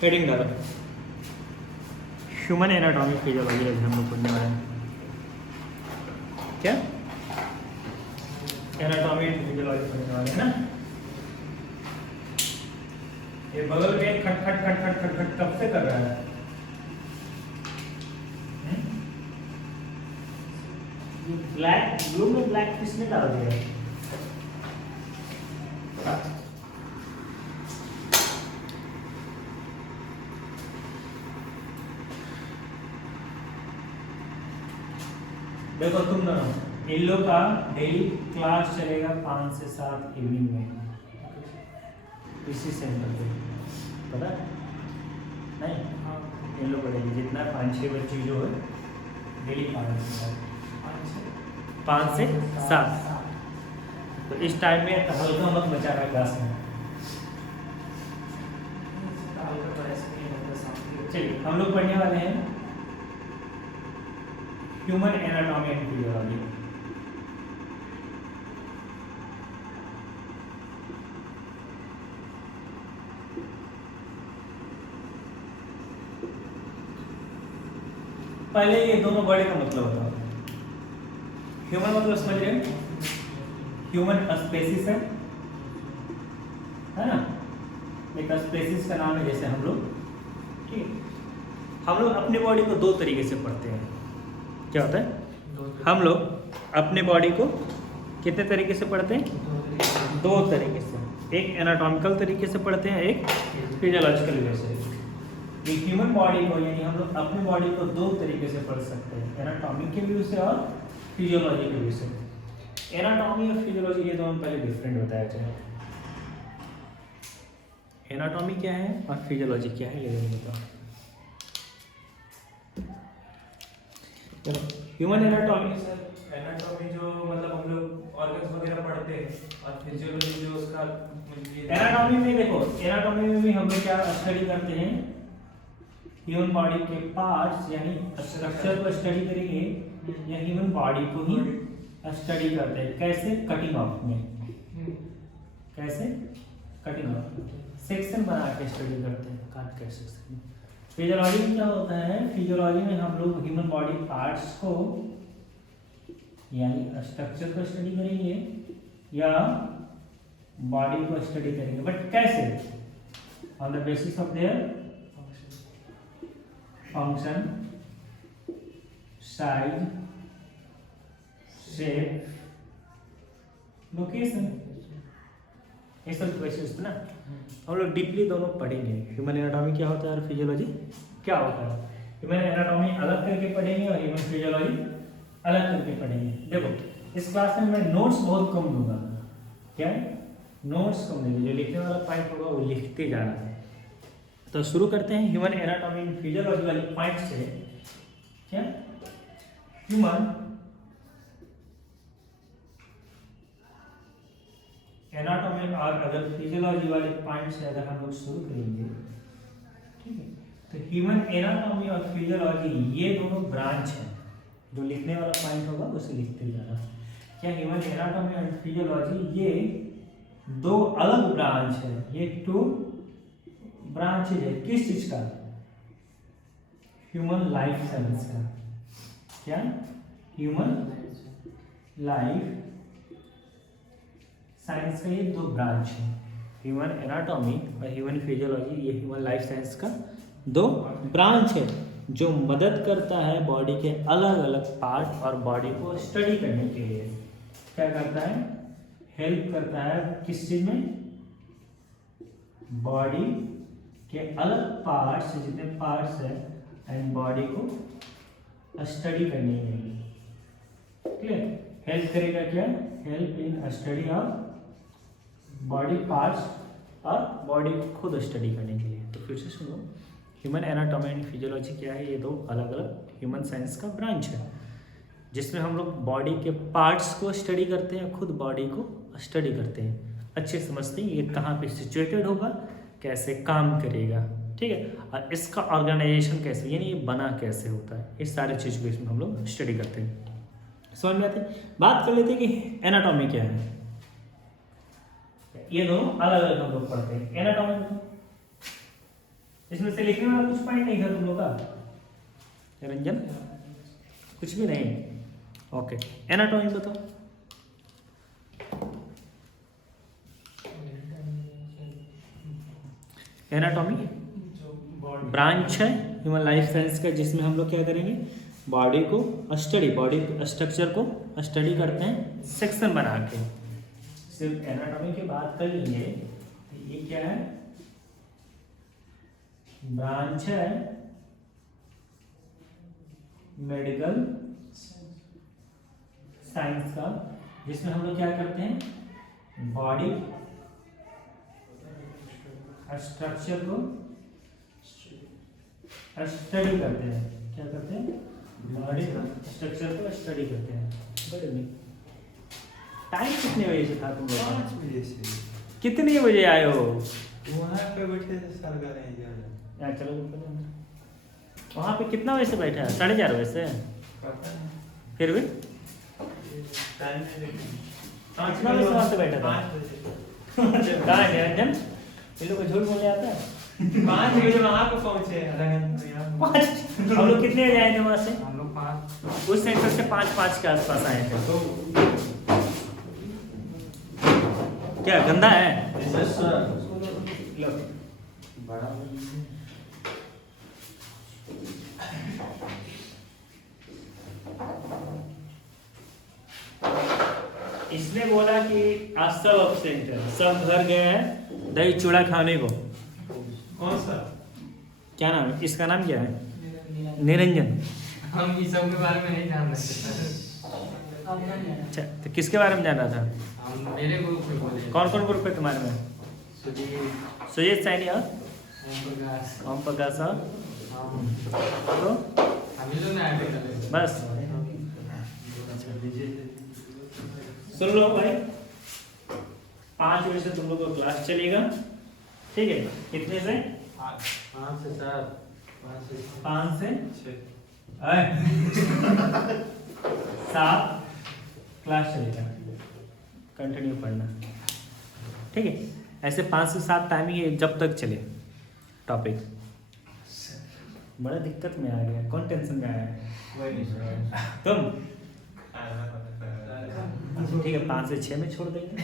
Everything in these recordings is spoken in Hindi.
हेडिंग डालो, ह्यूमन एनाटॉमी फिजियोलॉजी आज हम लोग पढ़ने वाले हैं। क्या एनाटॉमी फिजियोलॉजी पढ़ने वाले हैं ना। ये बगल में खट खट खट खट खट खट कब से कर रहा है? ब्लैक ब्लू में ब्लैक किसने डाल दिया? देखो तुम ना, इन लोग का डेली क्लास चलेगा 5 से 7 इवनिंग में इसी सेंटर पे, पता नहीं? इन लोग पढ़ेगी जितना 5-6 बच्चे जो है डेली 5 से 7। तो इस टाइम में हल्का मत बचा रहा है क्लास में। चलिए हम लोग पढ़ने वाले हैं ह्यूमन एनाटॉमी एंड फिजियोलॉजी। पहले ये दोनों वर्ड का मतलब बताओ। ह्यूमन मतलब समझ रहे हैं? ह्यूमन स्पेसिस है ना, एक स्पेसिस का नाम है। जैसे हम लोग, ठीक है, हम लोग अपने बॉडी को दो तरीके से पढ़ते हैं। क्या होता है? हम लोग अपने बॉडी को कितने तरीके से पढ़ते हैं? 2 तरीके से। एक एनाटॉमिकल तरीके से पढ़ते हैं, एक फिजियोलॉजिकल वे से। ह्यूमन बॉडी को यानी हम लोग अपने बॉडी को 2 तरीके से पढ़ सकते हैं, एनाटॉमी के व्यू से और फिजियोलॉजी के व्यू से। एनाटॉमी और फिजियोलॉजी ये दोनों पहले डिफरेंट बताया जाए। एनाटॉमी क्या है और फिजियोलॉजी क्या है ये दोनों बताओ। ह्यूमन एनाटॉमी एनाटॉमी जो मतलब हम लोग ऑर्गन्स वगैरह पढ़ते हैं, और फिजियोलॉजी जो उसका एनाटॉमी में देखो, एनाटॉमी में भी हम लोग क्या स्टडी करते हैं? ह्यूमन बॉडी के पार्ट्स यानी स्ट्रक्चर को स्टडी करेंगे, या ह्यूमन बॉडी को ही स्टडी करते हैं। कैसे? कटिंग ऑफ में। कैसे? कटिंग ऑफ, सेक्शन बना के स्टडी करते हैं, काट के सेक्शन में। फिजियोलॉजी में क्या होता है? फिजियोलॉजी में हम लोग ह्यूमन बॉडी पार्ट्स को यानी स्ट्रक्चर को स्टडी करेंगे या बॉडी को स्टडी करेंगे, बट कैसे? On the basis of their function, size, shape, location, ये सब बेसिस ना हम लोग डीपली दोनों पढ़ेंगे। ह्यूमन एनाटॉमी क्या होता है और फिजियोलॉजी क्या होता है। ह्यूमन एनाटॉमी अलग करके पढ़ेंगे और ह्यूमन फिजियोलॉजी अलग करके पढ़ेंगे। देखो इस क्लास में मैं नोट्स बहुत कम दूंगा। क्या है? नोट्स कम देंगे, जो लिखने वाला पॉइंट होगा वो लिखते जाना है। तो शुरू करते हैं ह्यूमन एनाटॉमी एंड फिजियोलॉजी वाले पॉइंट से। क्या? ह्यूमन एनाटॉमी और अगर फिजियोलॉजी वाले पॉइंट से अगर हम लोग शुरू करेंगे, ठीक है, तो ह्यूमन एनाटॉमी और फिजियोलॉजी ये दोनों ब्रांच हैं। जो लिखने वाला पॉइंट होगा उसे लिखते जाना। क्या ह्यूमन एनाटॉमी और फिजियोलॉजी ये 2 अलग ब्रांच है, ये 2 ब्रांचेज है। किस चीज का? ह्यूमन लाइफ साइंस का। क्या? ह्यूमन लाइफ साइंस का ये 2 ब्रांच है, ह्यूमन एनाटॉमी और ह्यूमन फिजियोलॉजी। ये ह्यूमन लाइफ साइंस का 2 ब्रांच है जो मदद करता है बॉडी के अलग अलग पार्ट और बॉडी को स्टडी करने के लिए। क्या करता है? हेल्प करता है किस चीज में? बॉडी के अलग पार्ट्स, जितने पार्ट्स है एंड बॉडी को स्टडी करने के लिए। क्लियर? हेल्प करेगा क्या? Help in study of body parts और बॉडी को खुद स्टडी करने के लिए। तो फिर से सुनो, ह्यूमन एनाटॉमी एंड फिजियोलॉजी क्या है? ये 2 अलग अलग ह्यूमन साइंस का ब्रांच है, जिसमें हम लोग बॉडी के पार्ट्स को स्टडी करते हैं, खुद बॉडी को स्टडी करते हैं, अच्छे समझते हैं ये कहाँ पे सिचुएटेड होगा, कैसे काम करेगा, ठीक है, और इसका ऑर्गेनाइजेशन कैसे, यानी ये बना कैसे होता है। इस सारे चीज़ को इसमें हम लोग स्टडी करते हैं। समझ में आते हैं? बात कर लेते हैं कि एनाटॉमी क्या है। ये दोनों अलग अलग हम लोग पढ़ते हैं। एनाटॉमी इसमें से लिखने वाला कुछ पॉइंट नहीं था तुम लोग का निरंजन, कुछ भी नहीं। ओके, एनाटॉमी बताओ। एनाटॉमी ब्रांच है ह्यूमन लाइफ साइंस का, जिसमें हम लोग क्या करेंगे, बॉडी को स्टडी, बॉडी स्ट्रक्चर को स्टडी करते हैं सेक्शन बना के। सिर्फ एनाटॉमी की बात कर लेंगे, ये क्या है, ब्रांच है मेडिकल साइंस का, जिसमें हम लोग क्या करते हैं, बॉडी स्ट्रक्चर को स्टडी करते हैं। क्या करते हैं, बॉडी स्ट्रक्चर को स्टडी करते हैं। टाइम कितने बजे से था तुम लोग? 5 बजे से। कितने बजे आए हो? वहाँ पे बैठे थे सर का नहीं यार चलो वहाँ पे कितना बजे से बैठा है? 4:30 बजे से। पता नहीं। फिर भी टाइम नहीं देखा। कितना बजे से वहाँ से बैठा था? 5 बजे। कहाँ है निरंजन? इन लोग को झूठ बोलने आता है? 5 बजे वहाँ पे पहुँचे। हम लोग कितने बजे आए थे वहाँ से? हम लोग 5। उस सेंटर से 5:05 के आसपास आए थे। तो क्या गंदा है? लो बड़ा इसने बोला कि आज सब एब्सेंट है, सब घर गए हैं दही चूड़ा खाने को। कौन सा? क्या नाम है इसका? नाम क्या है? निरंजन। हम इस सब के बारे में नहीं जान रहे थे। अच्छा, तो किसके बारे में जान रहा था? हम मेरे ग्रुप में बोले। कौन कौन ग्रुप है तुम्हारे में? सुजीत सैनी और ओम प्रकाश और तो हम ही लोग ने आए थे बस। सुन लो भाई, 5 बजे से तुम लोग का क्लास चलेगा, ठीक है? कितने से? 5 से 7, 5 से 6। 7 क्लास चलेगा, कंटिन्यू पढ़ना, ठीक है? ऐसे 5 से 7 टाइमिंग है जब तक चले टॉपिक। बड़ा दिक्कत में आ गया, कौन टेंशन में आया है? तुम ठीक है, 5 से 6 में छोड़ देंगे।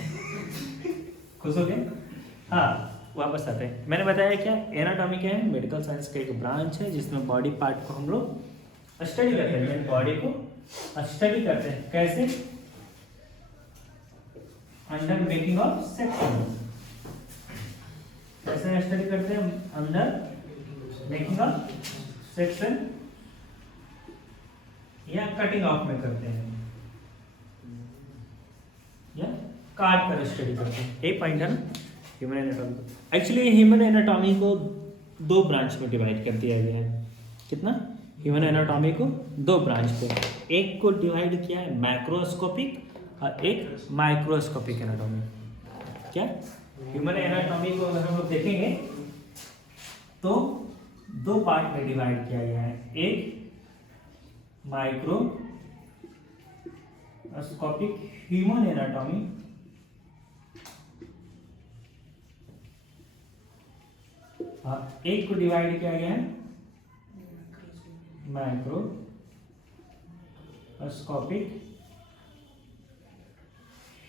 खुश हो गए? हाँ, वापस आते हैं। मैंने बताया क्या, एनाटॉमी क्या है, मेडिकल साइंस का एक ब्रांच है जिसमें बॉडी पार्ट को हम लोग स्टडी करते हैं, बॉडी को स्टडी करते हैं। कैसे? Under making of section. कैसे स्टडी करते हैं? अंडर मेकिंग ऑफ सेक्शन या कटिंग ऑफ में करते हैं, या काट कर स्टडी करते हैं। एक पॉइंट है ना human anatomy. Actually human anatomy को 2 ब्रांच में डिवाइड कर दिया गया है। कितना? ह्यूमन एनाटॉमी को 2 ब्रांच पे, एक को डिवाइड किया है मैक्रोस्कोपिक और एक माइक्रोस्कोपिक एनाटॉमी। क्या? ह्यूमन एनाटॉमी को अगर हम लोग देखेंगे तो 2 पार्ट में डिवाइड किया गया है, एक माइक्रोस्कोपिक ह्यूमन एनाटॉमी और एक को डिवाइड किया गया है माइक्रोस्कोपिक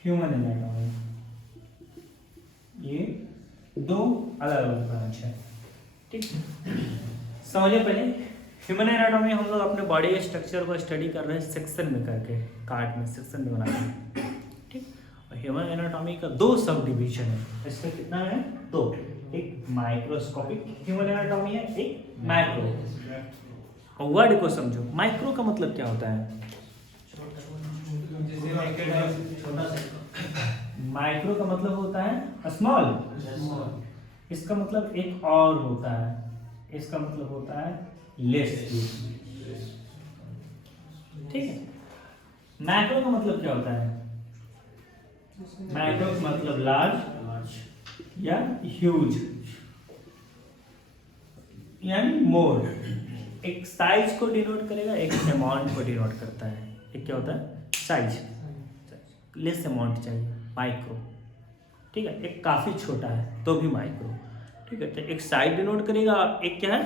ह्यूमन एनाटॉमी। ये 2 अलग अलग ब्रांच है, ठीक? समझिए पहले ह्यूमन एनाटॉमी हम लोग अपने बॉडी के स्ट्रक्चर को स्टडी कर रहे हैं सेक्शन में करके, काट में सेक्शन में बना के, ठीक? और ह्यूमन एनाटॉमी का 2 सब डिवीजन है। इसका कितना है? 2। एक माइक्रोस्कोपिक ह्यूमन एनाटॉमी है, एक मैक्रो। वर्ड को समझो, माइक्रो का मतलब क्या होता है? माइक्रो का मतलब होता है स्मॉल, इसका मतलब एक और होता है, इसका मतलब होता है लेस, ठीक है? मैक्रो का मतलब क्या होता है? मैक्रो का मतलब लार्ज या ह्यूज यानी मोर। एक साइज को डिनोट करेगा, एक अमाउंट को डिनोट करता है। एक क्या होता है? साइज, लेस अमाउंट चाहिए, माइक्रो, ठीक है? एक काफी छोटा है तो भी माइक्रो। ठीक है, तो एक साइज डिनोट करेगा, एक क्या है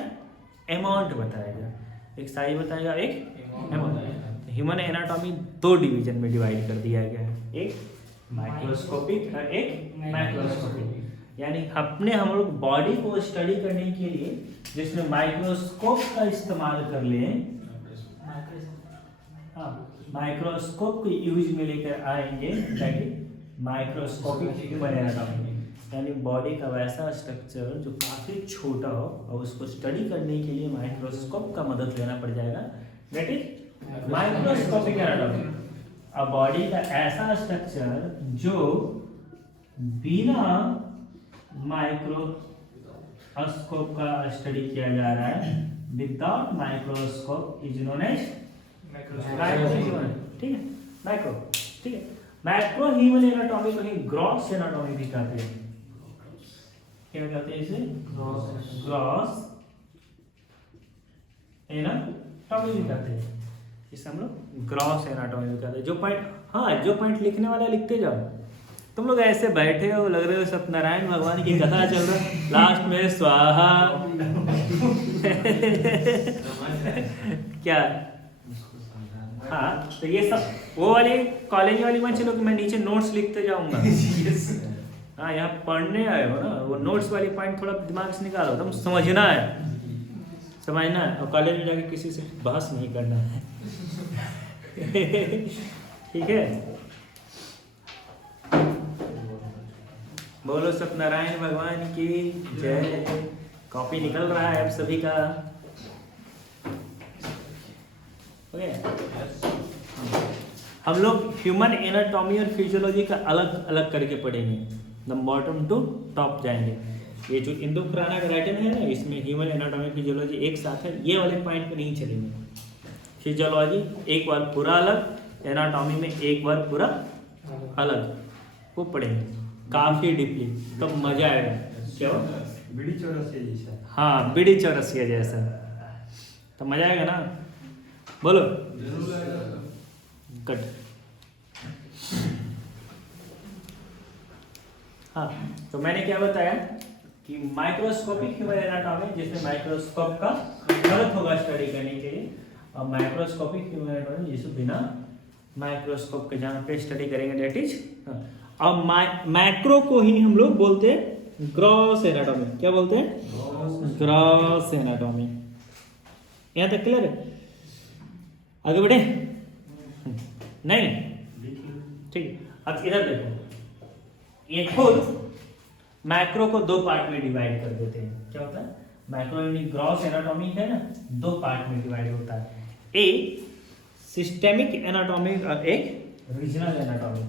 अमाउंट बताएगा, एक साइज बताएगा, एक अमाउंट। ह्यूमन एनाटॉमी दो डिवीजन में डिवाइड कर दिया गया है, एक माइक्रोस्कोपिक और एक मैक्रोस्कोपिक। यानी हम लोग बॉडी को स्टडी करने के लिए जिसमें माइक्रोस्कोप का इस्तेमाल कर लें, हाँ माइक्रोस्कोप को यूज में लेकर आएंगे, माइक्रोस्कोपिक ह्यूमन एनाटॉमी, यानी बॉडी का वैसा स्ट्रक्चर जो काफी छोटा हो और उसको स्टडी करने के लिए माइक्रोस्कोप का मदद लेना पड़ जाएगा, दैट इज माइक्रोस्कोपिक एनाटॉमी। अब बॉडी का ऐसा स्ट्रक्चर जो बिना माइक्रोस्कोप का स्टडी किया जा रहा है, without microscope is known as ठीक है, माइक्रो, ठीक है। मैक्रो ह्यूमन एनाटॉमी को ही ग्रॉस एनाटॉमी भी कहते हैं। क्या कहते हैं इसे? ग्रॉस एनाटॉमी भी कहते हैं। इसे हम लोग ग्रॉस एनाटॉमी भी कहते हैं। जो पॉइंट, हाँ जो पॉइंट लिखने वाला लिखते जाओ। तुम लोग ऐसे बैठे हो, लग रहे हो सत्यनारायण भगवान की कथा चल रहा है, लास्ट में स्वाहा क्या। हाँ तो ये सब वो वाली कॉलेज वाली मन, चलो कि मैं नीचे नोट्स लिखते जाऊंगा। हाँ यहाँ पढ़ने आए हो ना, वो नोट्स वाली पॉइंट थोड़ा दिमाग से निकालो, तुम समझना है, समझना है, और कॉलेज में जाके किसी से बहस नहीं करना है। ठीक है, बोलो सत्यनारायण भगवान की जय। कॉपी निकल रहा है अब सभी का, ओके। हम लोग ह्यूमन एनाटॉमी और फिजियोलॉजी का अलग अलग करके पढ़ेंगे, द बॉटम टू टॉप जाएंगे। ये जो इंडोक्राइना कराइटिन है ना, इसमें ह्यूमन एनाटॉमी फिजियोलॉजी एक साथ है, ये वाले पॉइंट पे नहीं चलेंगे। फिजियोलॉजी एक बार पूरा अलग, एनाटॉमी में एक बार पूरा अलग, वो पढ़ेंगे काफी डीपली, तो मजा आएगा। क्या बीड़ी चौरसिया जैसा? हाँ बीड़ी चौरसिया जैसा, तो मजा आएगा ना, बोलो कट। हाँ तो मैंने क्या बताया कि माइक्रोस्कोपिक ह्यूमन एनाटॉमी, जिसमें माइक्रोस्कोप का मदद होगा स्टडी करने के लिए, और माइक्रोस्कोपिक ह्यूमन एनाटॉमी जिसमें बिना माइक्रोस्कोप के जहाँ पे स्टडी करेंगे, दैट इज। और मैक्रो को ही हम लोग बोलते हैं ग्रॉस एनाटॉमी। क्या बोलते हैं? Gross anatomy. यहाँ तक क्लियर है? आगे बढ़े? नहीं ठीक है। अब इधर देखो, ये खुद मैक्रो को दो पार्ट में डिवाइड कर देते हैं। क्या होता है? मैक्रो यानी ग्रॉस एनाटॉमी है ना, दो पार्ट में डिवाइड होता है, एक सिस्टेमिक एनाटॉमी और एक रीजनल एनाटॉमी।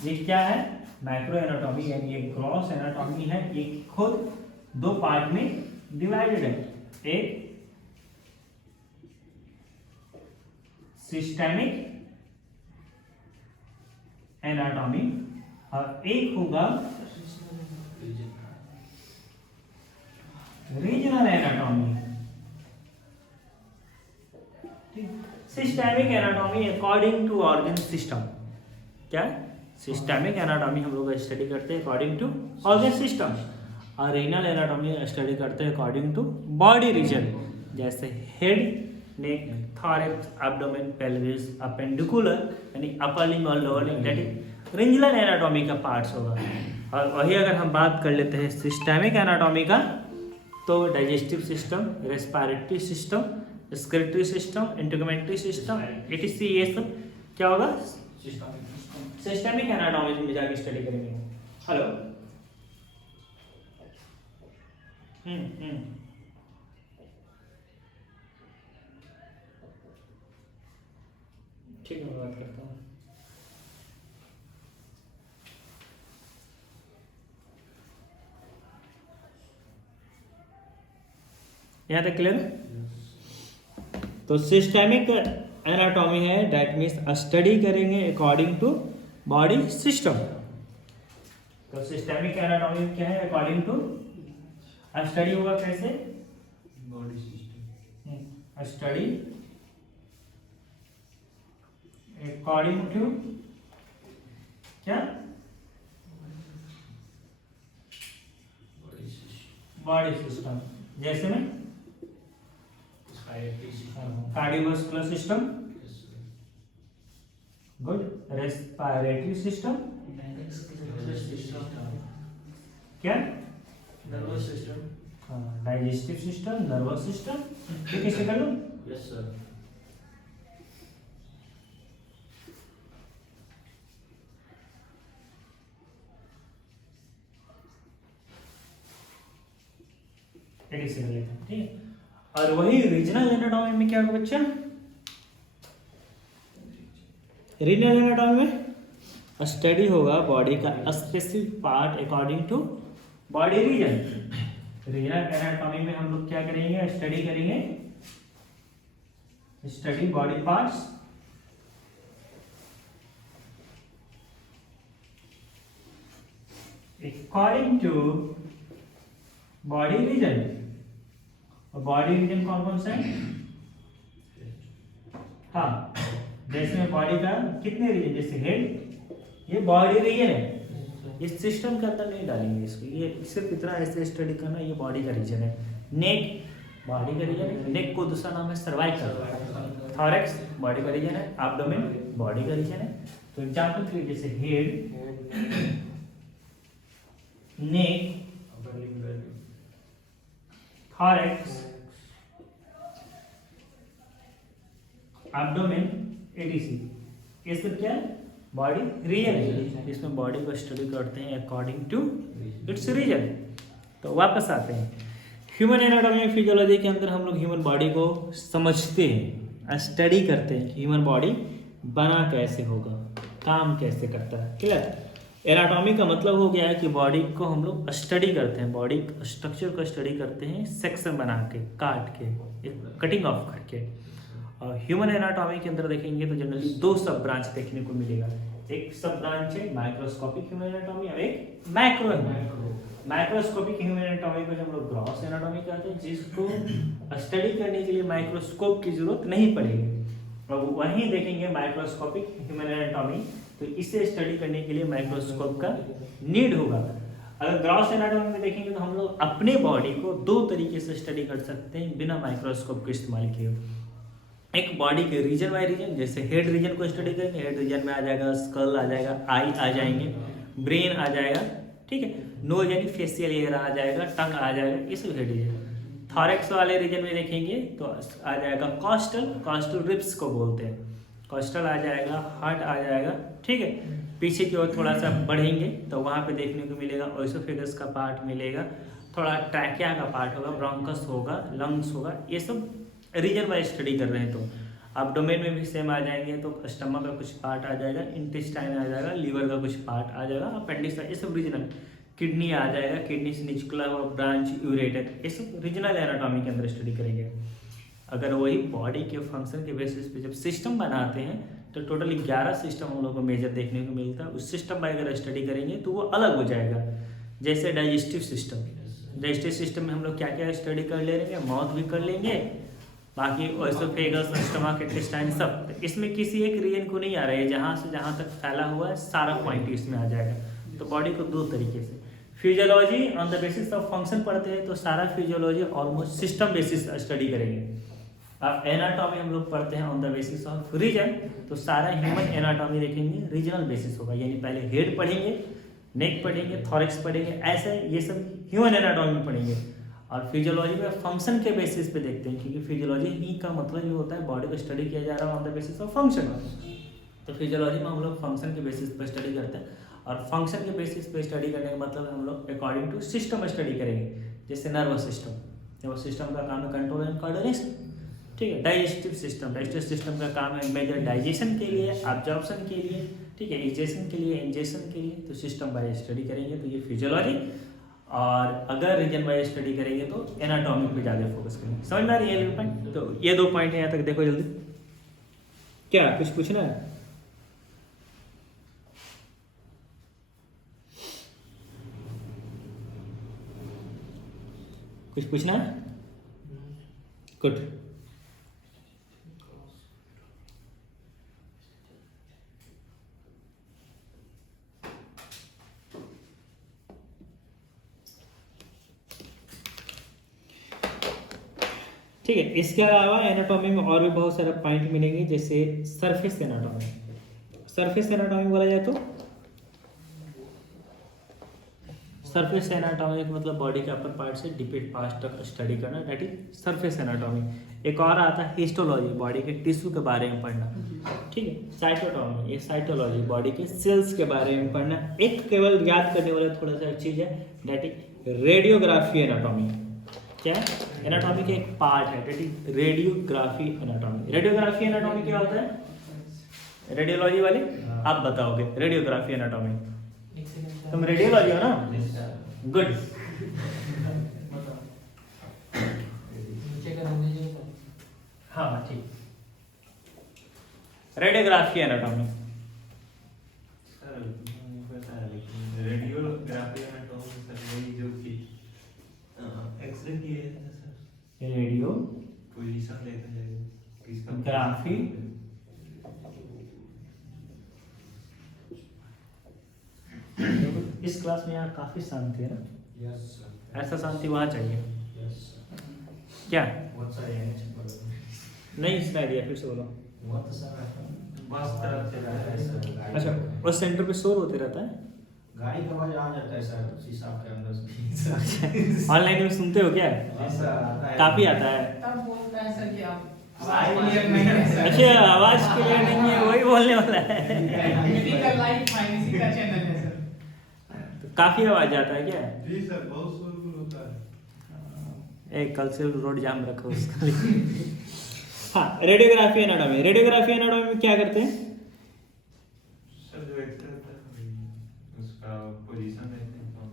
ये क्या है? मैक्रो एनाटॉमी यानी एक ग्रॉस एनाटॉमी है, एक खुद दो पार्ट में डिवाइडेड है, एक सिस्टेमिक एनाटॉमी और एक होगा regional anatomy. Systemic anatomy according to organ system. क्या है? सिस्टेमिक एनाटॉमी हम लोग स्टडी करते हैं अकॉर्डिंग टू ऑर्गन सिस्टम, और रीजनल एनाटॉमी स्टडी करते हैं अकॉर्डिंग टू बॉडी रीजन, जैसे head, neck, thorax, abdomen, pelvis, appendicular यानी अपर लिम्ब और lower limb, that is regional anatomy का पार्ट्स होगा। और वही अगर हम बात कर लेते हैं सिस्टेमिक एनाटॉमी का, तो digestive system, respiratory system, excretory system, integratory system, etc ये सब क्या होगा? सिस्टेमिक एनाटॉमी में जाके स्टडी करेंगे। हेलो ठीक है, मैं बात करता हूँ। यहाँ तक क्लियर है? तो सिस्टेमिक एनाटॉमी है, दैट मीन्स स्टडी करेंगे अकॉर्डिंग टू बॉडी सिस्टम। तो सिस्टेमिक एनाटॉमी क्या है? अकॉर्डिंग टू स्टडी होगा कैसे? Body system. Study according to क्या? बॉडी सिस्टम, जैसे में cardiovascular system, good, respiratory system, क्या, nervous system, digestive system, nervous system, ये कैसे कर लो? Yes sir. ऐसे कर लेते हैं, ठीक है। और वही रीजनल एनाटॉमी में क्या होगा बच्चा? रीजनल एनाटॉमी में स्टडी होगा बॉडी का specific part according to body region. Regional anatomy में हम लोग क्या करेंगे? स्टडी करेंगे, study body parts according to body region. और बॉडी रीजन कौन कौन सा है? हाँ, जैसे में बॉडी का कितने रीजन, जैसे हेड, ये बॉडी रीजन है, इस सिस्टम के अंदर नहीं डालेंगे इसको, ये सिर्फ इतना ऐसे स्टडी करना, ये बॉडी का रीजन है। नेक बॉडी का रीजन है, नेक को दूसरा नाम है सर्वाइकल। थॉरैक्स बॉडी का रीजन है, एब्डोमेन बॉडी का रीजन है। तो एग्जांपल के लिए जैसे head, neck, thorax, abdomen, ADC, ये सब क्या है? बॉडी रीजन है। इसमें बॉडी को स्टडी करते हैं अकॉर्डिंग टू इट्स रीजन। तो वापस आते हैं ह्यूमन एनाटॉमी एंड फिजियोलॉजी के अंदर हम लोग ह्यूमन बॉडी को समझते हैं, स्टडी करते हैं, ह्यूमन बॉडी बना कैसे होगा, काम कैसे करता है। क्लियर? एनाटॉमी का मतलब हो गया है कि बॉडी को हम लोग स्टडी करते हैं, बॉडी स्ट्रक्चर को स्टडी करते हैं, सेक्शन बना के, काट के, कटिंग ऑफ करके। और ह्यूमन एनाटॉमी के अंदर देखेंगे तो जनरली दो सब ब्रांच देखने को मिलेगा। एक सब ब्रांच है माइक्रोस्कोपिक ह्यूमन एनाटॉमी और एक मैक्रो। माइक्रोस्कोपिक ह्यूमन एनाटॉमी को हम लोग ग्रॉस एनाटॉमी कहते हैं, जिसको स्टडी करने के लिए माइक्रोस्कोप की जरूरत नहीं पड़ेगी। और वहीं देखेंगे माइक्रोस्कोपिक ह्यूमन एनाटॉमी, तो इसे स्टडी करने के लिए माइक्रोस्कोप का नीड होगा। अगर ग्रॉस एनाटॉमी में देखेंगे तो हम लोग अपने बॉडी को दो तरीके से स्टडी कर सकते हैं बिना माइक्रोस्कोप के इस्तेमाल किए। एक बॉडी के रीजन बाय रीजन, जैसे हेड रीजन को स्टडी करेंगे, हेड रीजन में आ जाएगा स्कल, आ जाएगा आई, आ जाएंगे ब्रेन, आ जाएगा, ठीक है, नोज यानी फेशियल एरिया आ जाएगा, टंग आ जाएगा, ये सब हेड रीजन। थॉरैक्स वाले रीजन में देखेंगे तो आ जाएगा कॉस्टल, कॉस्टल रिब्स को बोलते हैं, कॉस्टल आ जाएगा, हार्ट आ जाएगा, ठीक है। पीछे की ओर थोड़ा सा बढ़ेंगे तो वहाँ पे देखने को मिलेगा ओएसोफेगस का पार्ट मिलेगा, थोड़ा ट्रैकिया का पार्ट होगा, ब्रोंकस होगा, लंग्स होगा, ये सब रीजन वाइज स्टडी कर रहे हैं। तो आप डोमेन में भी सेम आ जाएंगे, तो स्टमक का कुछ पार्ट आ जाएगा, इंटेस्टाइन आ जाएगा, लीवर का कुछ पार्ट आ जाएगा, अपेंडिक्स, ये सब रीजनल। किडनी आ जाएगा, किडनी से निचला हुआ ब्रांच, यूरेटर, ये सब रीजनल एनाटॉमी के अंदर स्टडी करेंगे। अगर वही बॉडी के फंक्शन के बेसिस पे जब सिस्टम बनाते हैं तो टोटल 11 सिस्टम हम लोग को मेजर देखने को मिलता है। उस सिस्टम पर अगर स्टडी करेंगे तो वो अलग हो जाएगा। जैसे डाइजेस्टिव सिस्टम, डाइजेस्टिव सिस्टम में हम लोग क्या क्या स्टडी कर लेंगे, माउथ भी कर लेंगे, बाकी ओएसोफेगस, स्टमक, इंटेस्टाइन सब। तो इसमें किसी एक रीजन को नहीं आ रहा है, जहाँ से जहाँ तक फैला हुआ है सारा पॉइंट इसमें आ जाएगा। तो बॉडी को दो तरीके से physiology on the basis of function पढ़ते हैं, तो सारा physiology almost system basis study करेंगे। अब एनाटॉमी हम लोग पढ़ते हैं on the basis of region, तो सारा ह्यूमन एनाटॉमी देखेंगे रीजनल बेसिस होगा, यानी पहले हेड पढ़ेंगे, नेक पढ़ेंगे, थॉरैक्स पढ़ेंगे, ऐसे ये सब ह्यूमन एनाटॉमी पढ़ेंगे। और फिजियोलॉजी में फंक्शन के बेसिस पे देखते हैं, क्योंकि फिजियोलॉजी ही का मतलब ये होता है बॉडी को स्टडी किया जा रहा है on the basis of function. तो फिजियोलॉजी में हम लोग फंक्शन के बेसिस पे स्टडी करते हैं, और फंक्शन के बेसिस पे स्टडी करने का मतलब हम लोग अकॉर्डिंग टू सिस्टम स्टडी करेंगे। जैसे नर्वस सिस्टम, नर्वस सिस्टम का काम है कंट्रोल एंड कोऑर्डिनेशन, ठीक है। डाइजेस्टिव सिस्टम, डाइजेस्टिव सिस्टम का काम है मेजर डाइजेशन के लिए, एब्जॉर्प्शन के लिए, ठीक है, इजेशन के लिए, इंजेशन के लिए। तो सिस्टम बाय स्टडी करेंगे तो ये फिजियोलॉजी। और अगर रीजन वाइज स्टडी करेंगे तो एनाटॉमी पे ज़्यादा फोकस करेंगे। समझ में आ रही है ये पॉइंट? तो ये दो पॉइंट है, यहाँ तक देखो जल्दी। क्या कुछ पूछना है? कुछ पूछना है? गुड। ठीक है। इसके अलावा एनाटॉमी में और भी बहुत सारे पॉइंट मिलेंगे, जैसे सरफेस एनाटॉमी। सरफेस एनाटॉमी बोला जाए तो सरफेस एनाटॉमी मतलब बॉडी के अपर पार्ट से डीपेस्ट पार्ट तक स्टडी करना, दैट इज सरफेस एनाटॉमी। एक और आता है हिस्टोलॉजी, बॉडी के टिश्यू के बारे में पढ़ना, ठीक है। साइटोटॉमी, ये साइटोलॉजी, बॉडी के सेल्स के बारे में पढ़ना। एक केवल याद करने वाला थोड़ा सा चीज है, दैट इज रेडियोग्राफी एनाटॉमी। क्या है? एनाटॉमी के एक पार्ट है, that is radiography anatomy. Radiography anatomy क्या होता है? रेडियोलॉजी वाले आप बताओगे रेडियोग्राफी एनाटॉमी। तुम रेडियोलॉजी हो ना? गुड। हाँ ठीक। रेडियोग्राफी एनाटॉमी सर पता है, लेकिन रेडियोग्राफी एनाटॉमी सर वही जो कि एक्सरे की है सर, रेडियो पोजीशन लेते हैं किसका ग्राफी इस क्लास में यहाँ काफी शांति है ना? Yes, sir. ऐसा शांति वहाँ चाहिए Yes, sir. क्या? What sir? नहीं सुनाई दिया, फिर से बोलो। What sir? बस तरफ से रहता है सर। अच्छा, उस सेंटर पे शोर होते रहता है? गाड़ी का आवाज आ जाता है सर शीशा के अंदर से। ऑनलाइन में सुनते हो क्या? हाँ, सर, आता है। काफी आता है। तब बोलता है सर कि आप आवाज क्लियर नहीं है सर। अच्छा, आवाज क्लियर नहीं है, वही बोलने वाला है। मेडिकल लाइफ फाइनेंसी का चैनल है सर। तो काफी आवाज आता है क्या? जी सर, बहुत शोरगुल होता है। एक कल से रोड जाम रखो उसका लिए। हाँ, रेडियोग्राफी एनाटॉमी। रेडियोग्राफी एनाटॉमी में क्या करते हैं? सर जो एक्सरे होता है उसका पोजीशन लेते हैं कौन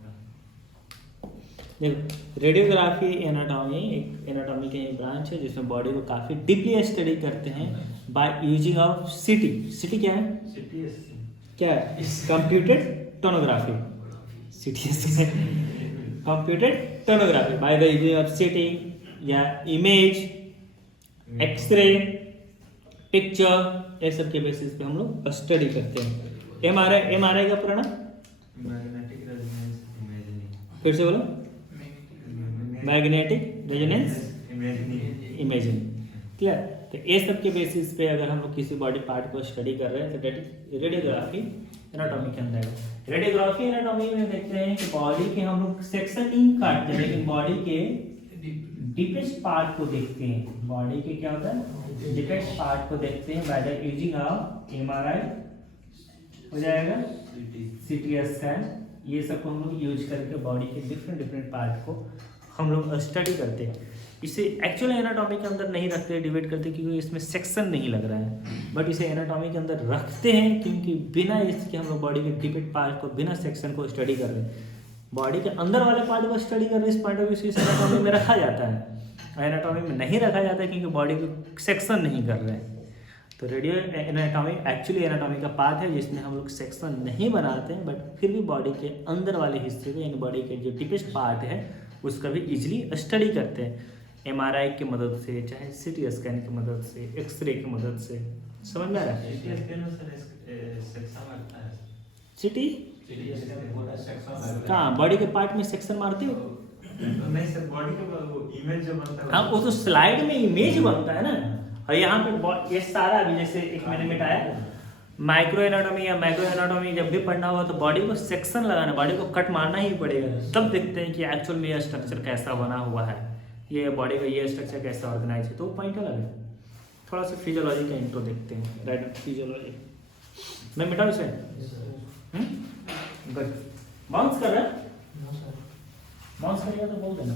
देखो, रेडियोग्राफी एनाटॉमी एक एनाटॉमी का ब्रांच है जिसमें बॉडी को काफी डीपली स्टडी करते हैं बाय यूजिंग ऑफ सीटी। सीटी क्या है? सीटीएससी क्या है? Computed tomography. CTS computed tomography by the using of CT या इमेज, एक्सरे, पिक्चर, ये सब के बेसिस पे हम लोग स्टडी करते हैं। एमआरआई का पुराना मैग्नेटिक रेजोनेंस इमेजिंग। फिर से बोलो। Magnetic resonance imaging. क्लियर? तो ये सब के बेसिस पे अगर हम लोग किसी बॉडी पार्ट को स्टडी कर रहे हैं तो दैट इज रेडियोग्राफी एनाटॉमी के अंदर है। रेडियोग्राफी एनाटॉमी में देखते हैं कि बॉडी के हम लोग सेक्शन नहीं काटते हैं, लेकिन बॉडी के डीपेस्ट पार्ट को देखते हैं। बॉडी के क्या होता है? डीपेस्ट पार्ट को देखते हैं bye the using of MRI हो जाएगा, सीटी स्कैन, ये सब को हम लोग यूज करके बॉडी के डिफरेंट पार्ट को हम लोग स्टडी करते हैं। इसे एक्चुअल एनाटॉमी के अंदर नहीं रखते, डिवाइड करते, क्योंकि इसमें सेक्शन नहीं लग रहा है, बट इसे एनाटॉमी के अंदर रखते हैं क्योंकि बिना इसके हम लोग बॉडी के डीपेस्ट पार्ट को बिना सेक्शन को स्टडी कर रहे हैं। बॉडी के अंदर वाले पार्ट को स्टडी कर रहे हैं, इस पॉइंट ऑफ व्यू से एनाटॉमी में रखा जाता है। एनाटॉमी में नहीं रखा जाता है क्योंकि बॉडी को सेक्शन नहीं कर रहे हैं। तो रेडियो एनाटॉमी एक्चुअली एनाटॉमी का पार्ट है जिसमें हम लोग सेक्शन नहीं बनाते हैं, बट फिर भी बॉडी के अंदर वाले हिस्से को, यानी बॉडी के जो डीपेस्ट पार्ट है उसका भी इजीली स्टडी करते हैं एमआरआई की मदद से, चाहे सीटी स्कैन की मदद से, एक्सरे की मदद से। समझ में आ रहा है? सीटी स्कैन में सर सेक्शन लगता है। सीटी सीटीएससी में पूरा सेक्शन कहाँ बॉडी के पार्ट में सेक्शन मारते हो? तो नहीं सर, बॉडी का वो इमेज जो बनता है हाँ, वो तो स्लाइड में इमेज बनता है ना। और यहाँ पे ये सारा अभी जैसे एक मैंने मिटाया माइक्रो एनाटॉमी या माइक्रो एनाटॉमी जब भी पढ़ना होगा तो बॉडी को सेक्शन लगाना, बॉडी को कट मारना ही पड़ेगा, तब देखते हैं कि एक्चुअल में ये स्ट्रक्चर कैसा बना हुआ है, ये बॉडी का ये स्ट्रक्चर कैसा ऑर्गेनाइज है। तो पॉइंट अलग है। थोड़ा सा फिजियोलॉजी का इंट्रो देखते हैं। राइट, फिजियोलॉजी मैं मिटाऊँ इसे? गुड। बाउंस कर रहा है? बाउंस करेगा तो बोल देना।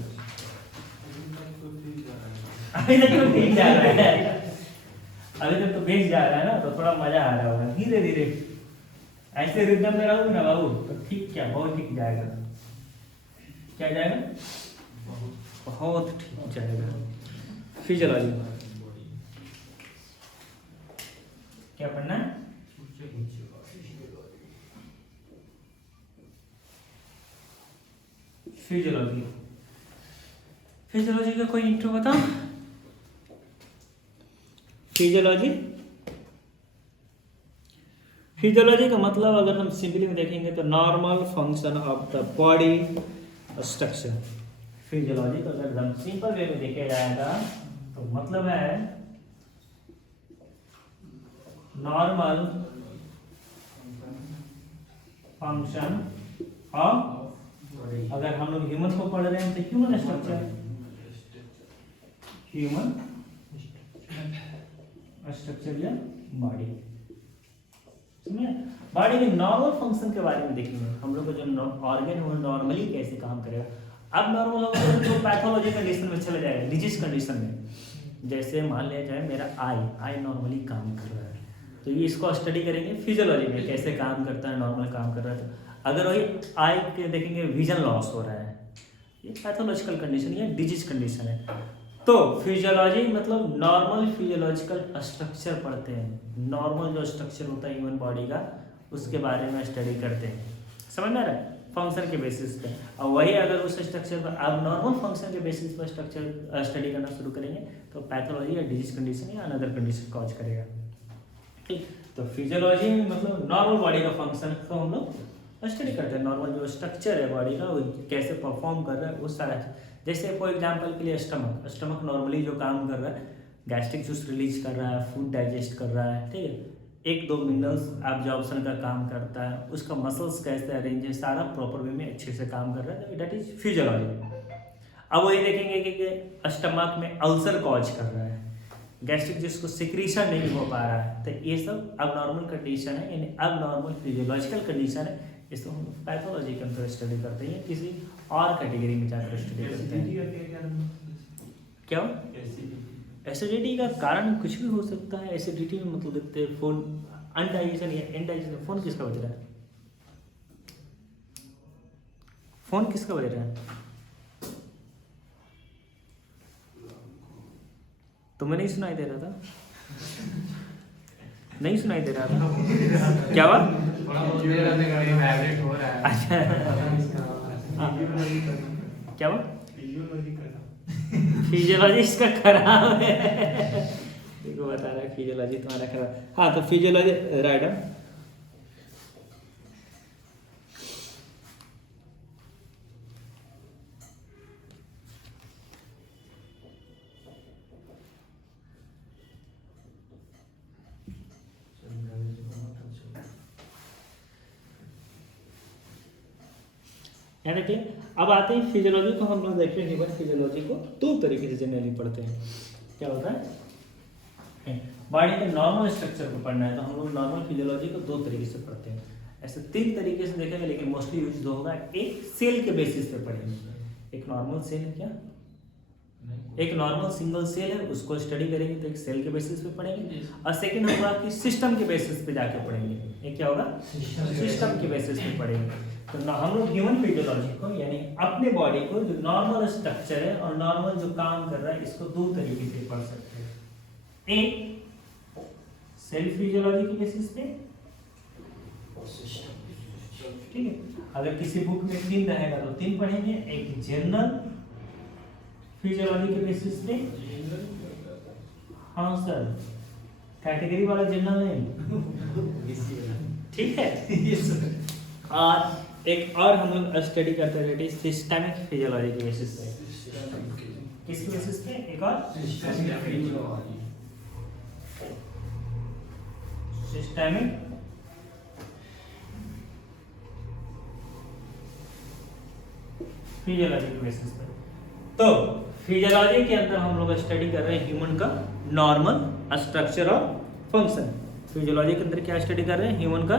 अभी तक तो ठीक जा रहा है, अभी तक तो बेस जा रहा है ना, तो थोड़ा मजा आ रहा होगा। धीरे धीरे ऐसे रिदम में रहोगे ना बाबू तो ठीक, क्या बहुत ठीक जाएगा। क्या जाएगा? बहुत ठीक जाएगा। फिजियोलॉजी क्या पढ़ना है? फिजियोलॉजी। फिजियोलॉजी का कोई इंट्रो बताओ। फिजियोलॉजी, फिजियोलॉजी का मतलब अगर हम सिंपली में देखेंगे तो normal function of the body structure. Physiology को अगर हम सिंपल वे में देखा जाएगा तो मतलब है नॉर्मल फंक्शन ऑफ, अगर हम लोग ह्यूमन को पढ़ रहे हैं तो ह्यूमन स्ट्रक्चर, ह्यूमन स्ट्रक्चर या बॉडी। बॉडी के नॉर्मल फंक्शन के बारे में देखेंगे हम लोग को, जो ऑर्गन है वो नॉर्मली कैसे काम करेगा। अब नॉर्मल होगा तो पैथोलॉजी कंडीशन में चले जाएगा, डिजीज कंडीशन में। जैसे मान लिया जाए मेरा आई नॉर्मली काम कर रहा है, तो ये इसको स्टडी करेंगे फिजियोलॉजी में कैसे काम करता है, नॉर्मल काम कर रहा है। तो अगर वही आई के देखेंगे विजन लॉस हो रहा है, ये पैथोलॉजिकल कंडीशन या डिजीज कंडीशन है। तो फिजियोलॉजी मतलब नॉर्मल फिजियोलॉजिकल स्ट्रक्चर पढ़ते हैं, नॉर्मल जो स्ट्रक्चर होता है ह्यूमन बॉडी का उसके बारे में स्टडी करते हैं, समझ में आ रहा है, फंक्शन के बेसिस पे। और वही अगर उस स्ट्रक्चर पर अब नॉर्मल फंक्शन के बेसिस पर स्ट्रक्चर स्टडी करना शुरू करेंगे तो पैथोलॉजी या डिजीज कंडीशन या अनदर कंडीशन कॉज करेगा। ठीक, तो फिजियोलॉजी में मतलब नॉर्मल बॉडी का फंक्शन को हम लोग स्टडी करते हैं, नॉर्मल जो स्ट्रक्चर है बॉडी का वो कैसे परफॉर्म कर रहा है उस सारा। जैसे फॉर एग्जांपल के लिए स्टमक नॉर्मली जो काम कर रहा है, गैस्ट्रिक जूस रिलीज कर रहा है, फूड डाइजेस्ट कर रहा है, ठीक है, 1-2 मिनरल्स एब्जॉर्प्शन का काम करता है, उसका मसल्स कैसे अरेंज है, सारा प्रॉपर वे में अच्छे से काम कर रहा है, दैट इज फिजियोलॉजी। अब वही देखेंगे कि स्टमक में अल्सर कॉज कर रहा है, गैस्ट्रिक जूस को सिक्रीशन नहीं हो पा रहा है, तो ये सब अब नॉर्मल कंडीशन है, यानी अब नॉर्मल फिजियोलॉजिकल कंडीशन है। इसको हम पैथोलॉजी के अंदर स्टडी करते हैं, किसी और कैटेगरी में जाकर स्टडी करते हैं। क्या एसिडिटी का कारण कुछ भी हो सकता है। एसिडिटी में मतलब देखते हैं फोन अनडाइजेशन या इनडाइजेशन। फोन किसका बज रहा है? फोन किसका बज रहा है? तुम्हें नहीं सुनाई दे रहा था? नहीं सुनाई दे रहा था? क्या हुआ? अच्छा क्या हुआ? फिजियोलॉजी इसका खराब है। देखो बता रहा है फिजियोलॉजी तुम्हारा खराब। हाँ तो फिजियोलॉजी राइट है। देखिए अब आते हैं फिजियोलॉजी को। हम लोग देखते हैं ह्यूमन फिजियोलॉजी को 2 तरीके से जनरली पढ़ते हैं। क्या होता है? बॉडी के नॉर्मल स्ट्रक्चर को पढ़ना है तो हम लोग नॉर्मल फिजियोलॉजी को 2 तरीके से पढ़ते हैं। ऐसे 3 तरीके से देखेंगे लेकिन मोस्टली यूज होगा। एक सेल के बेसिस पे पढ़ेंगे। एक नॉर्मल सेल है, क्या एक नॉर्मल सिंगल सेल है, उसको स्टडी करेंगे तो एक सेल के बेसिस पे पढ़ेंगे। और सेकंड होगा कि सिस्टम के बेसिस पे जाके पढ़ेंगे। ये क्या होगा? सिस्टम के बेसिस पे पढ़ेंगे। तो हम लोग ह्यूमन फिजियोलॉजी को यानी अपने बॉडी को जो नॉर्मल स्ट्रक्चर है और नॉर्मल जो काम कर रहा है इसको 2 तरीके से पढ़ सकते हैं। एक सेल फिजियोलॉजी के बेसिस पे, ठीक है, अगर किसी बुक में 3 रहेगा तो 3 पढ़ेंगे। एक जनरल फिजियोलॉजी के बेसिस पे, हाँ सर कैटेगरी वाला जनरल नहीं, ठीक है। और एक और हम लोग स्टडी करते रहते हैं सिस्टमिक फिजियोलॉजी के बेसिस पे। किसके बेसिस पे? एक और सिस्टमिक फिजियोलॉजी के बेसिस पे। तो फिजियोलॉजी के अंदर हम लोग स्टडी कर रहे हैं ह्यूमन का नॉर्मल स्ट्रक्चर और फंक्शन। फिजियोलॉजी के अंदर क्या स्टडी कर रहे हैं? ह्यूमन का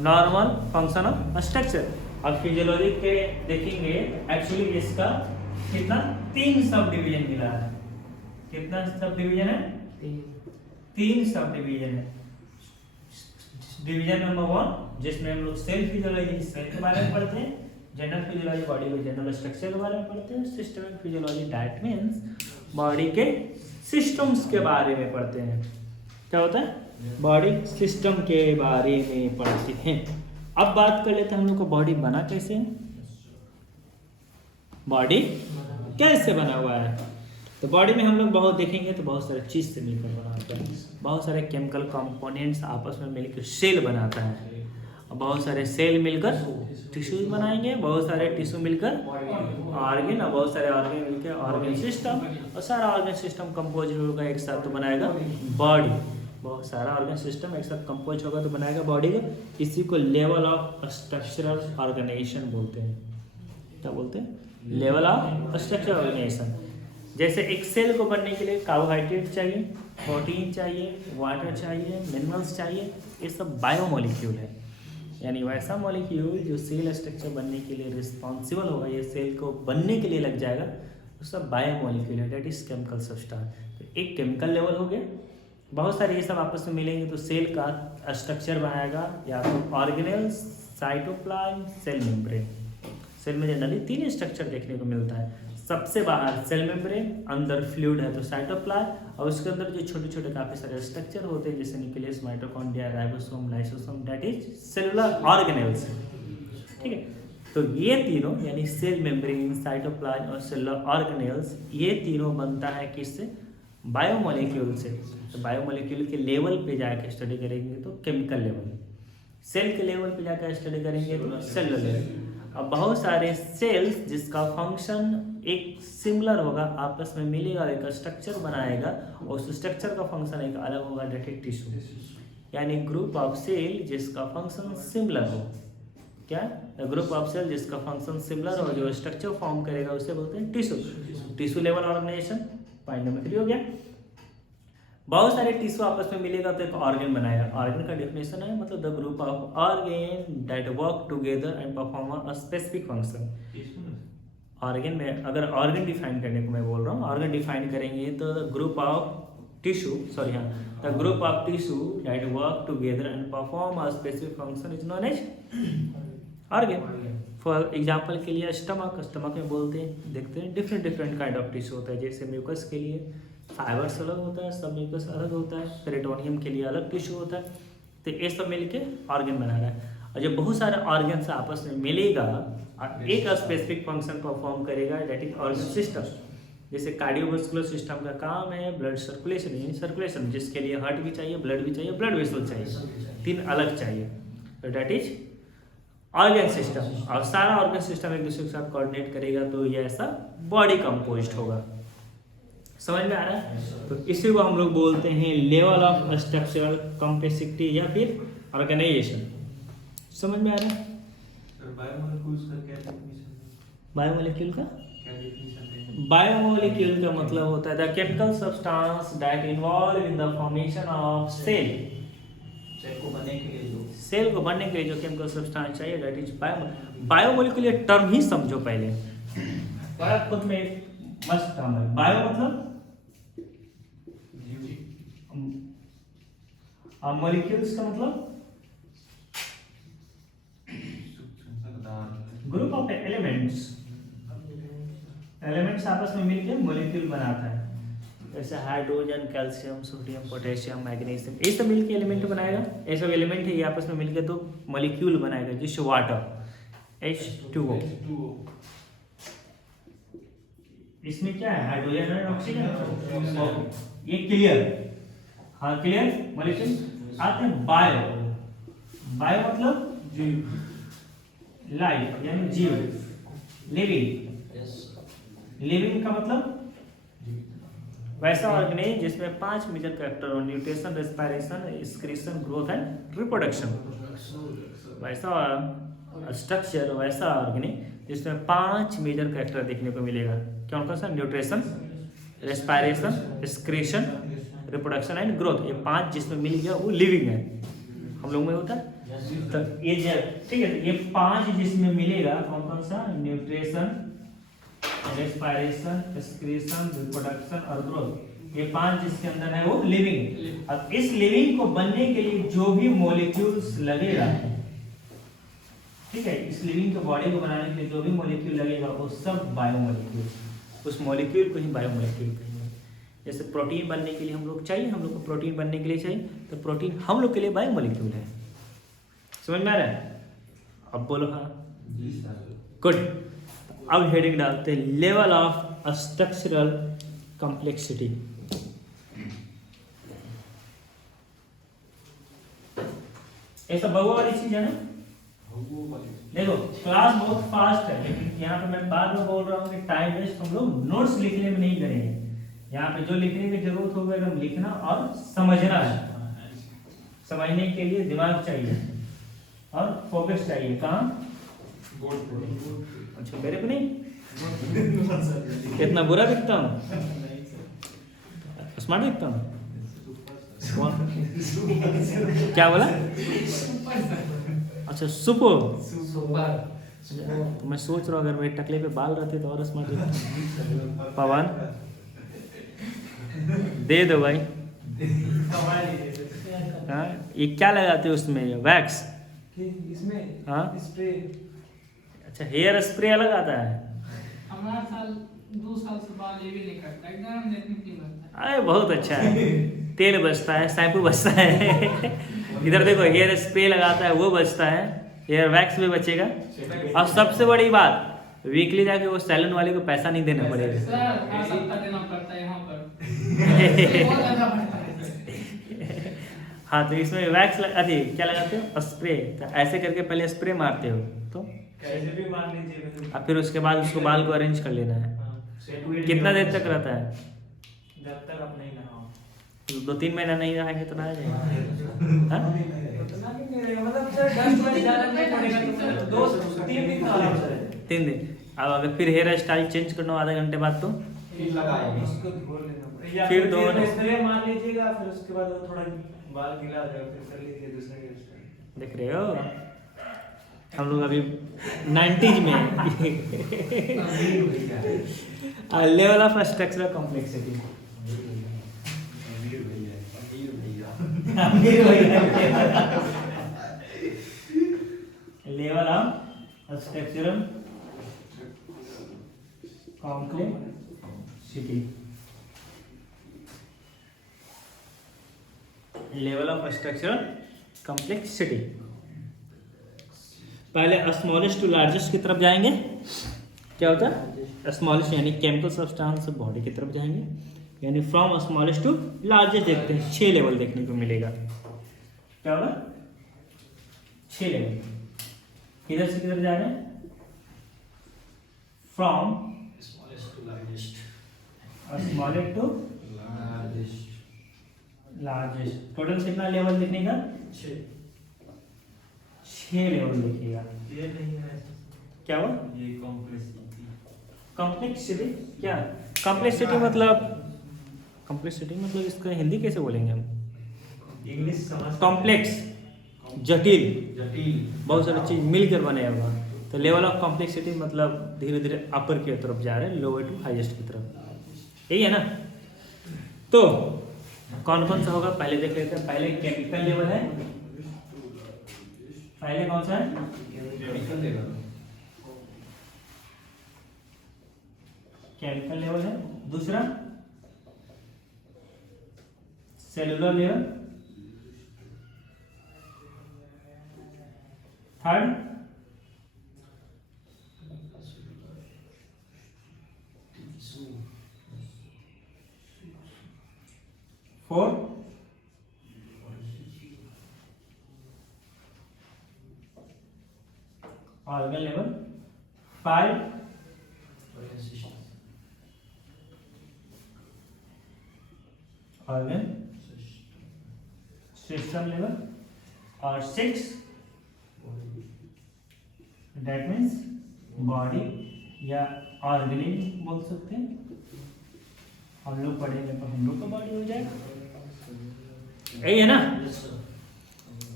नॉर्मल फंक्शन और स्ट्रक्चर। अब फिजियोलॉजी के देखेंगे एक्चुअली इसका कितना 3 सब डिवीजन मिला है। कितना सब डिवीजन है? 3 सब डिवीजन है। डिवीजन नंबर 1 जिसमें हम लोग सेल फिजियोलॉजी सेल के बारे में पढ़ते हैं, जनरल फिजियोलॉजी बॉडी के जनरल स्ट्रक्चर के बारे में पढ़ते हैं, systemic physiology that means body के सिस्टम्स के बारे में पढ़ते हैं। क्या होता है? बॉडी सिस्टम के बारे में पढ़ते हैं। अब बात कर लेते हैं हम लोग को बॉडी बना कैसे है, बॉडी कैसे बना हुआ है। तो बॉडी में हम लोग बहुत देखेंगे तो बहुत सारे चीज़ से मिलकर बना होता है। बहुत सारे केमिकल कंपोनेंट्स आपस में मिलकर सेल बनाता है। और बहुत सारे सेल मिलकर टिश्यूज बनाएंगे, बहुत सारे टिश्यू मिलकर ऑर्गन, और बहुत सारे ऑर्गन मिलकर ऑर्गन सिस्टम, और सारा ऑर्गन सिस्टम कंपोज होगा एक साथ तो बनाएगा बॉडी। बहुत सारा ऑर्गन सिस्टम एक साथ कंपोज होगा तो बनाएगा बॉडी को। इसी को लेवल ऑफ स्ट्रक्चरल ऑर्गेनाइजेशन बोलते हैं। क्या बोलते हैं? Level of structural organisation. जैसे एक सेल को बनने के लिए कार्बोहाइड्रेट चाहिए, प्रोटीन चाहिए, वाटर चाहिए, मिनरल्स चाहिए, ये सब बायोमोलिक्यूल है। यानी वैसा मॉलिक्यूल जो सेल स्ट्रक्चर बनने के लिए रिस्पॉन्सिबल होगा, ये सेल को बनने के लिए लग जाएगा, वो सब बायोमोलिक्यूल है, डेट इज केमिकल सब्सटेंस। तो एक केमिकल लेवल हो गया, बहुत सारे ये सब आपस में मिलेंगे तो सेल का स्ट्रक्चर बनाएगा, या तो organelle, cytoplasm, cell membrane. Cell में जनरली 3 स्ट्रक्चर देखने को मिलता है। सबसे बाहर सेल मेम्ब्रेन, अंदर फ्लूइड है तो साइटोप्लाज्म, और उसके अंदर जो छोटे छोटे काफ़ी सारे स्ट्रक्चर होते हैं जैसे nucleus, mitochondria, ribosome, lysosome, that is cellular organelles. ठीक है, तो ये तीनों यानी सेल मेम्ब्रेन, साइटोप्लाज्म और सेलुलर ऑर्गेनेल्स, ये तीनों बनता है किससे? बायोमोलिक्यूल से। तो बायोमोलिक्यूल के लेवल पे जाकर स्टडी करेंगे तो केमिकल लेवल, सेल के लेवल पे जाकर स्टडी करेंगे तो सेलुलर लेवल। अब बहुत सारे सेल्स जिसका फंक्शन एक सिमिलर होगा, आपस में मिलेगा, एक स्ट्रक्चर बनाएगा, और उस स्ट्रक्चर का फंक्शन एक अलग होगा, डेट इज टिश्यू। यानी ग्रुप ऑफ सेल जिसका फंक्शन सिमिलर हो। क्या? ग्रुप ऑफ सेल जिसका फंक्शन सिमिलर हो, जो स्ट्रक्चर फॉर्म करेगा उसे बोलते हैं tissue. Tissue level organisation point number 3 हो गया। बहुत सारे टिश्यू आपस में मिलेगा तो एक ऑर्गन बनाएगा। ऑर्गन का डेफिनेशन है मतलब the group of organ that work together and perform a specific function. Organ में अगर ऑर्गन डिफाइन करने को मैं बोल रहा हूँ, ऑर्गन डिफाइन करेंगे तो ग्रुप ऑफ टिश्यू, सॉरी हाँ, the group of tissue that work together and perform a specific function is known as organ. For example के लिए स्टमक में बोलते हैं, देखते हैं डिफरेंट काइंड ऑफ टिश्यू होता है। जैसे म्यूकस के लिए फाइबर्स अलग होता है, सब म्यूकस अलग होता है, पेरिटोनियम के लिए अलग टिश्यू होता है। तो ये सब मिलके ऑर्गन बना रहा है। और जब बहुत सारे ऑर्गन आपस में मिलेगा और एक स्पेसिफिक फंक्शन परफॉर्म करेगा, डेट इज ऑर्गन सिस्टम। जैसे कार्डियोवास्कुलर सिस्टम का काम है ब्लड सर्कुलेशन, यानी सर्कुलेशन, जिसके लिए हार्ट भी चाहिए, ब्लड भी चाहिए, ब्लड वेसल चाहिए, 3 अलग चाहिए, तो डेट इज ऑर्गन सिस्टम। और सारा ऑर्गन सिस्टम एक दूसरे के साथ कोऑर्डिनेट करेगा तो ये ऐसा बॉडी कंपोज्ड होगा। समझ में आ रहा है? तो इसी को हम लोग बोलते हैं लेवल ऑफ स्ट्रक्चरल कॉम्प्लेक्सिटी या फिर ऑर्गेनाइजेशन। समझ में आ रहा है? बायोमोलिक्यूल्स का क्या डेफिनेशन है? बायोमोलिक्यूल का क्या डेफिनेशन है? बायोमोलिक्यूल का मतलब होता है the chemical substance that involve in the formation of cell. Cell को बनने के लिए जो सेल को बनने के लिए जो केमिकल सब्सटेंस चाहिए, दैट इज बायोमोलिक्यूल। टर्म ही समझो पहले, बड़ा खुद में मस्त टर्म है। बायो मतलब मॉलिक्यूल्स का मतलब ग्रुप ऑफ एलिमेंट्स। एलिमेंट्स आपस में मिलकर मॉलिक्यूल बनाता है। जैसे hydrogen, calcium, sodium, potassium, magnesium, ये सब मिलकर एलिमेंट बनाएगा। ये सब एलिमेंट है, ये आपस में मिलकर तो मॉलिक्यूल बनाएगा, जैसे वाटर H2O। इसमें क्या है? हाइड्रोजन और ऑक्सीजन। ये क्लियर? हाँ क्लियर। मॉलिक्यूल आते हैं बायो। बायो मतलब लाइफ यानी जीव, लिविंग। लिविंग का मतलब वैसा ऑर्गेनिज्म जिसमें 5 मेजर कैरेक्टर हो, nutrition, respiration, excretion, growth and reproduction. वैसा स्ट्रक्चर, वैसा ऑर्गेनिज्म जिसमें 5 मेजर कैरेक्टर देखने को मिलेगा। कौन कौन सा? Nutrition, respiration, excretion, reproduction and growth. ये 5 जिसमें मिल गया वो लिविंग है। हम लोग में होता है तो ये ठीक है। ये 5 जिसमें मिलेगा कौन कौन सा? न्यूट्रिशन, रेस्पिरेशन, एक्सक्रीशन, रिप्रोडक्शन और ग्रोथ। ये 5 जिसके अंदर है वो लिविंग। अब इस लिविंग को बनने के लिए जो भी मॉलिक्यूल्स लगेगा, ठीक है, इस लिविंग के बॉडी को बनाने के लिए जो भी मॉलिक्यूल लगेगा वो सब बायोमोलिक्यूल। उस मॉलिक्यूल को ही बायोमोलिक्यूल कहेंगे। जैसे प्रोटीन बनने के लिए हम लोग चाहिए, हम लोग को प्रोटीन बनने के लिए चाहिए, तो प्रोटीन हम लोग के लिए बायोमोलिक्यूल है। समझ में आ रहा है? अब बोलो हाँ। गुड। अब हेडिंग डालते हैं लेवल ऑफ स्ट्रक्चरल कॉम्प्लेक्सिटी। ऐसा बहुआ वाली चीज है ना, देखो क्लास बहुत फास्ट है, लेकिन यहाँ पे मैं बाद में बोल रहा हूँ कि टाइम वेस्ट हम लोग नोट्स लिखने में नहीं करेंगे। यहाँ पे जो लिखने की जरूरत होगा एकदम लिखना और समझना है। समझने के लिए दिमाग चाहिए और फोकस चाहिए। कहाँ? अच्छा मेरे पे नहीं? कितना बुरा दिखता हूँ? स्मार्ट दिखता हूँ? क्या बोला? अच्छा सुपर। तो मैं सोच रहा हूँ अगर मेरे टकले पे बाल रहते तो और स्मार्ट दिखता। पवन दे दो भाई। हाँ ये क्या लगाते हो उसमें? वैक्स? इसमें हाँ स्प्रे। अच्छा हेयर स्प्रे अलग आता है? हमारा साल 2 साल से बाल ये भी नहीं करता, एकदम नेटनेटली बनता है। अरे बहुत अच्छा है। तेल बचता है, शैम्पू बचता है। इधर देखो हेयर स्प्रे लगाता है वो बचता है, हेयर वैक्स भी बचेगा। और सबसे बड़ी बात वीकली जाके वो सैलून वाले को पैसा नहीं देना पड़ेगा। सर हर सप्ताह देना पड़ता है यहाँ पर। बहुत ज्यादा बढ़ता है। हाँ तो इसमें वैक्स अरे क्या लगाते हो? स्प्रे। तो ऐसे करके पहले स्प्रे मारते हो तो कैसे भी मान लीजिए। और फिर उसके बाद उसको बाल को अरेंज कर लेना है। कितना देर तक रहता है? जब तक आप नहीं नहाओ। 2-3 महीना नहीं रहेंगे तो नहा जाएगा। हाँ? मतलब सर 10 मिनट ज्यादा नहीं पड़ेगा तो 2-3 दिन का आराम से। 3 दिन। अब अगर फिर हेयर स्टाइल चेंज करना हो आधे घंटे बाद तो फिर लगाएंगे। उसको धो लेना पड़ेगा। फिर धो लेना। स्प्रे मार लीजिएगा, फिर उसके बाद वो थोड़ा बाल गीला हो जाएगा, फिर कर लीजिए दूसरा हेयर स्टाइल। देख रहे हो हम लोग अभी 90s में level of structural complexity. Level of structural complexity. Level of structural complexity. पहले स्मॉलेस्ट टू लार्जेस्ट की तरफ जाएंगे। क्या होता है? स्मॉलेस्ट यानी केमिकल सब्सटेंस बॉडी की तरफ जाएंगे, यानी फ्रॉम स्मॉलेस्ट टू लार्जेस्ट देखते हैं। 6 लेवल देखने को मिलेगा। क्या होगा? 6 लेवल। किधर से किधर जा रहे हैं? From smallest to largest. Smallest to largest. Total कितना लेवल देखने का? 6 लेवल देखिएगा। ये नहीं है क्या हुआ? ये कॉम्प्लेक्सिटी। कॉम्प्लेक्सिटी क्या? कॉम्प्लेक्सिटी मतलब इसका हिंदी कैसे बोलेंगे हम? इंग्लिश समझ। कॉम्प्लेक्स जटिल, जटिल बहुत सारी चीज मिलकर बने हुआ। तो लेवल ऑफ कॉम्प्लेक्सिटी मतलब धीरे धीरे अपर की तरफ जा रहे हैं, लोअर टू हाईएस्ट की तरफ। यही है ना? तो कौन कौन सा होगा पहले देख लेते हैं। पहले केमिकल लेवल है। पहले कौन सा है? Chemical level. केमिकल लेवल है। दूसरा cellular level. Third fourth organ level. 5 organ system level. और 6 दैट मीन्स बॉडी या ऑर्गेनिज्म बोल सकते हैं। हम लोग पढ़ेंगे तो हम लोग का बॉडी हो जाएगा। यही है ना?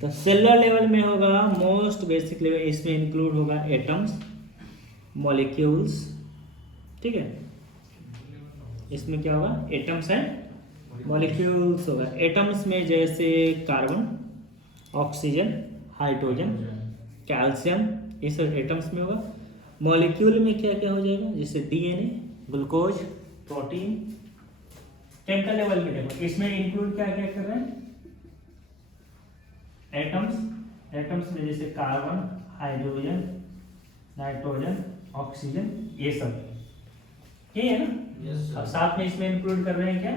तो सेलुलर लेवल में होगा मोस्ट बेसिक लेवल। इसमें इंक्लूड होगा एटम्स, मॉलिक्यूल्स। ठीक है? इसमें क्या होगा? एटम्स एंड मॉलिक्यूल्स होगा। एटम्स में जैसे कार्बन, ऑक्सीजन, हाइड्रोजन, कैल्शियम, ये सब एटम्स में होगा। मॉलिक्यूल में क्या क्या हो जाएगा? जैसे DNA, glucose, protein. Chemical level में देखो इसमें इंक्लूड क्या क्या कर रहे हैं? एटम्स में जैसे कार्बन, हाइड्रोजन, नाइट्रोजन, ऑक्सीजन, ये सब। ये है ना? अब साथ में इसमें इंक्लूड कर रहे हैं क्या?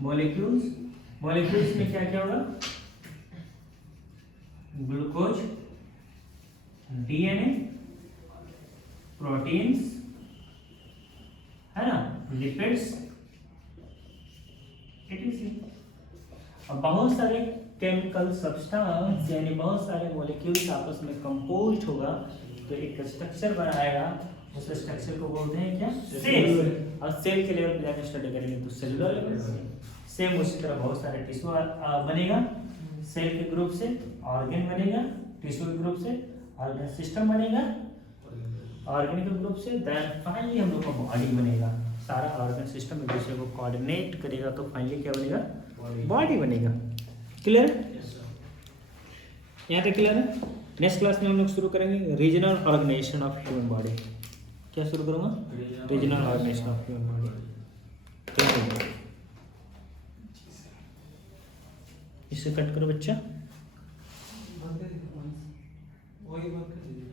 मॉलिक्यूल्स में क्या क्या होगा? ग्लूकोज, डीएनए, प्रोटीन्स, है ना, लिपिड्स, और बहुत सारे केमिकल सब्सटेंस यानी बहुत सारे मॉलिक्यूल्स आपस में कंपोज्ड होगा तो एक स्ट्रक्चर बनाएगा। उस स्ट्रक्चर को बोलते हैं क्या? सेल। और सेल के लेवल पे जाकर स्टडी करेंगे तो सेलुलर लेवल। सेम उसी तरह बहुत सारे टिश्यू बनेगा। सेल के ग्रुप से ऑर्गन बनेगा, टिश्यू के ग्रुप से ऑर्गन सिस्टम बनेगा, ऑर्गेनिक ग्रुप से देन फाइनली हम लोग का बॉडी बनेगा। सारा ऑर्गन सिस्टम एक दूसरे को कोऑर्डिनेट करेगा तो फाइनली क्या बनेगा? बॉडी बनेगा। क्लियर? यहाँ तक क्लियर है? नेक्स्ट क्लास में हम लोग शुरू करेंगे regional organisation of human body. क्या शुरू करूँगा? Regional organisation of human body. इसे कट करो बच्चा। वही बात कर दीजिए।